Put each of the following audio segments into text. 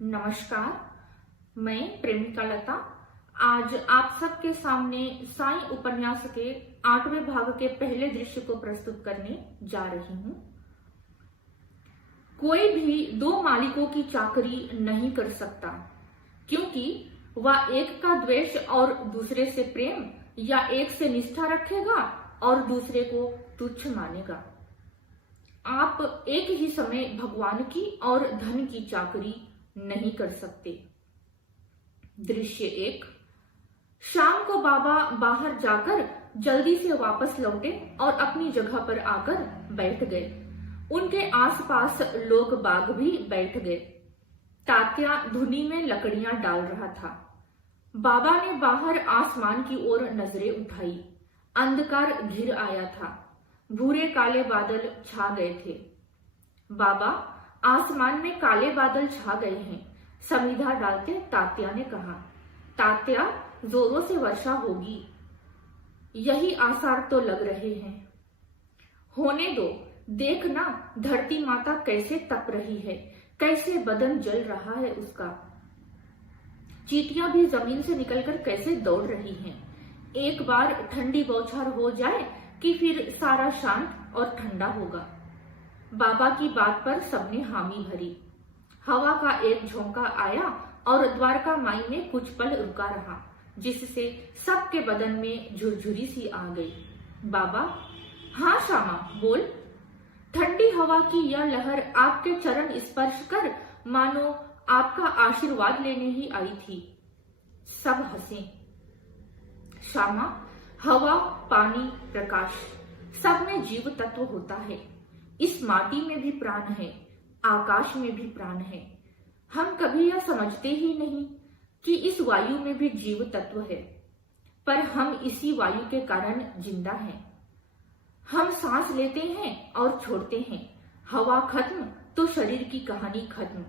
नमस्कार, मैं प्रेमिका लता आज आप सबके सामने साईं उपन्यास के 8वें भाग के पहले दृश्य को प्रस्तुत करने जा रही हूँ। कोई भी दो मालिकों की चाकरी नहीं कर सकता, क्योंकि वह एक का द्वेष और दूसरे से प्रेम या एक से निष्ठा रखेगा और दूसरे को तुच्छ मानेगा। आप एक ही समय भगवान की और धन की चाकरी नहीं कर सकते। दृश्य 1। शाम को बाबा बाहर जाकर जल्दी से वापस लौटे और अपनी जगह पर आकर बैठ गए। उनके आसपास लोग बाग भी बैठ गए। तात्या धुनी में लकड़ियां डाल रहा था। बाबा ने बाहर आसमान की ओर नजरें उठाई। अंधकार घिर आया था। भूरे काले बादल छा गए थे। बाबा, आसमान में काले बादल छा गए हैं, समीधा डालते तात्या ने कहा। तात्या, जोरों से वर्षा होगी, यही आसार तो लग रहे हैं। होने दो, देखना धरती माता कैसे तप रही है, कैसे बदन जल रहा है उसका। चींटियां भी जमीन से निकलकर कैसे दौड़ रही हैं। एक बार ठंडी बौछार हो जाए कि फिर सारा शांत और ठंडा होगा। बाबा की बात पर सबने हामी भरी। हवा का एक झोंका आया और द्वारका माई में कुछ पल रुका रहा, जिससे सबके बदन में झुरझुरी सी आ गई। बाबा, हाँ श्यामा बोल। ठंडी हवा की यह लहर आपके चरण स्पर्श कर मानो आपका आशीर्वाद लेने ही आई थी। सब हंसे। श्यामा, हवा, पानी, प्रकाश, सब में जीव तत्व होता है। इस माटी में भी प्राण है, आकाश में भी प्राण है। हम कभी यह समझते ही नहीं कि इस वायु में भी जीव तत्व है, पर हम इसी वायु के कारण जिंदा हैं। हम सांस लेते हैं और छोड़ते हैं। हवा खत्म तो शरीर की कहानी खत्म।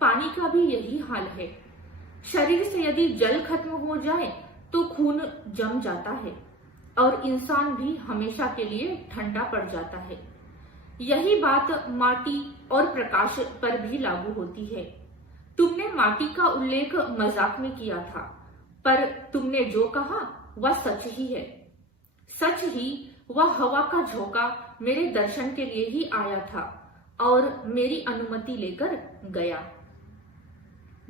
पानी का भी यही हाल है। शरीर से यदि जल खत्म हो जाए तो खून जम जाता है और इंसान भी हमेशा के लिए ठंडा पड़ जाता है। यही बात माटी और प्रकाश पर भी लागू होती है। तुमने माटी का उल्लेख मजाक में किया था, पर तुमने जो कहा वह सच ही है। सच ही वह हवा का झोंका मेरे दर्शन के लिए ही आया था और मेरी अनुमति लेकर गया।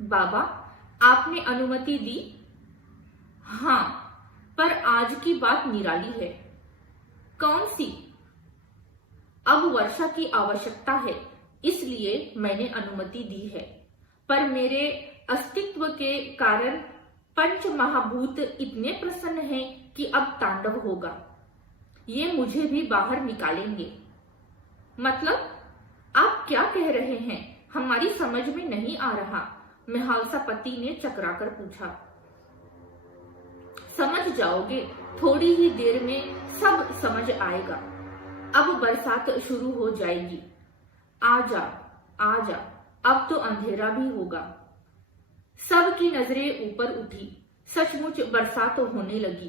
बाबा, आपने अनुमति दी? हाँ, पर आज की बात निराली है। कौन सी? अब वर्षा की आवश्यकता है, इसलिए मैंने अनुमति दी है। पर मेरे अस्तित्व के कारण पंच महाभूत इतने प्रसन्न हैं कि अब तांडव होगा। ये मुझे भी बाहर निकालेंगे। मतलब आप क्या कह रहे हैं? हमारी समझ में नहीं आ रहा, मेहालसापति ने चकराकर पूछा। समझ जाओगे, थोड़ी ही देर में सब समझ आएगा। अब बरसात शुरू हो जाएगी। आजा, आजा, अब तो अंधेरा भी होगा। सबकी नजरें ऊपर उठी। सचमुच बरसात होने लगी।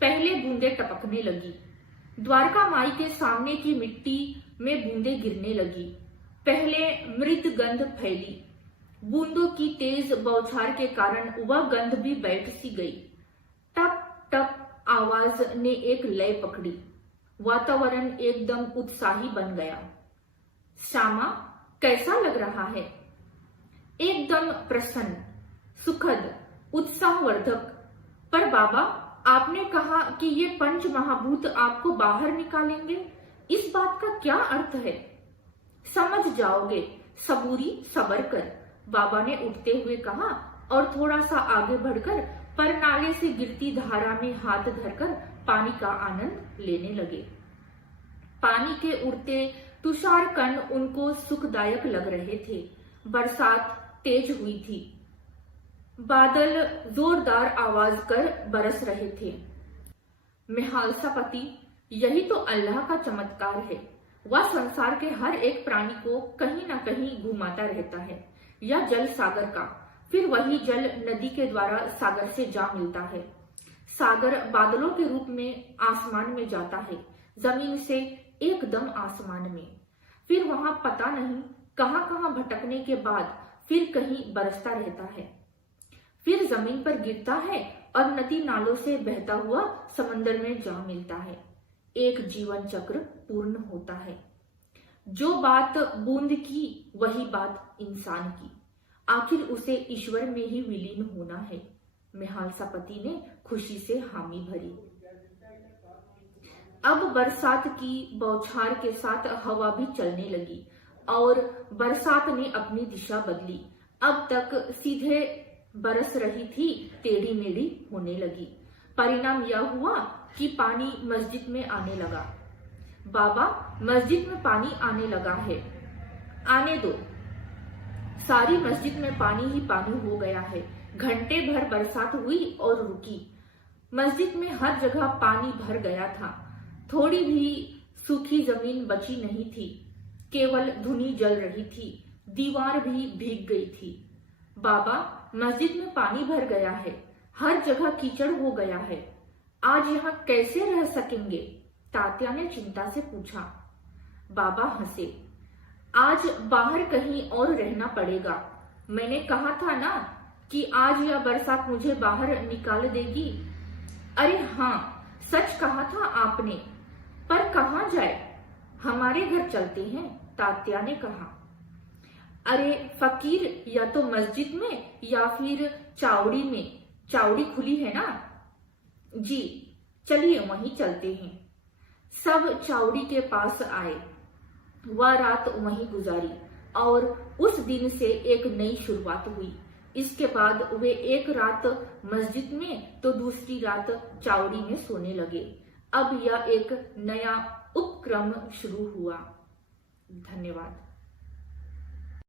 पहले बूंदे टपकने लगी। द्वारका माई के सामने की मिट्टी में बूंदे गिरने लगी। पहले मृत गंध फैली। बूंदों की तेज बौछार के कारण वह गंध भी बैठ सी गई। टप टप आवाज ने एक लय पकड़ी। वातावरण एकदम उत्साही बन गया। श्यामा, कैसा लग रहा है? एकदम प्रसन्न, सुखद, उत्साहवर्धक। पर बाबा, आपने कहा कि ये पंच महाभूत आपको बाहर निकालेंगे। इस बात का क्या अर्थ है? समझ जाओगे, सबूरी सबर कर, बाबा ने उठते हुए कहा और थोड़ा सा आगे बढ़कर पर नाले से गिरती धारा में हाथ धरकर पानी का आनंद लेने लगे। पानी के उड़ते तुषार कण उनको सुखदायक लग रहे थे। बरसात तेज हुई थी। बादल जोरदार आवाज कर बरस रहे थे। मेहालसापति, यही तो अल्लाह का चमत्कार है। वह संसार के हर एक प्राणी को कहीं न कहीं घुमाता रहता है, या जल सागर का, फिर वही जल नदी के द्वारा सागर से जा मिलता है। सागर बादलों के रूप में आसमान में जाता है, जमीन से एकदम आसमान में। फिर वहां पता नहीं कहां कहां भटकने के बाद फिर कहीं बरसता रहता है, फिर जमीन पर गिरता है और नदी नालों से बहता हुआ समंदर में जा मिलता है। एक जीवन चक्र पूर्ण होता है। जो बात बूंद की वही बात इंसान की, आखिर उसे ईश्वर में ही विलीन होना है। मेहालसा पति ने खुशी से हामी भरी। अब बरसात की बौछार के साथ हवा भी चलने लगी और बरसात ने अपनी दिशा बदली। अब तक सीधे बरस रही थी, टेढ़ी मेढ़ी होने लगी। परिणाम यह हुआ कि पानी मस्जिद में आने लगा। बाबा, मस्जिद में पानी आने लगा है। आने दो। सारी मस्जिद में पानी ही पानी हो गया है। घंटे भर बरसात हुई और रुकी। मस्जिद में हर जगह पानी भर गया था। थोड़ी भी सूखी जमीन बची नहीं थी, केवल धुनी जल रही थी। दीवार भी भीग गई थी। बाबा, मस्जिद में पानी भर गया है, हर जगह कीचड़ हो गया है। आज यहाँ कैसे रह सकेंगे? तात्या ने चिंता से पूछा। बाबा हंसे। आज बाहर कहीं और रहना पड़ेगा। मैंने कहा था ना कि आज यह बरसात मुझे बाहर निकाल देगी। अरे हाँ, सच कहा था आपने, पर कहाँ जाए? हमारे घर चलते हैं, तात्या ने कहा। अरे फकीर, या तो मस्जिद में या फिर चावड़ी में। चावड़ी खुली है ना? जी, चलिए वहीं चलते हैं। सब चावड़ी के पास आए। वह रात वहीं गुजारी और उस दिन से एक नई शुरुआत हुई। इसके बाद वे एक रात मस्जिद में तो दूसरी रात चावड़ी में सोने लगे। अब यह एक नया उपक्रम शुरू हुआ। धन्यवाद।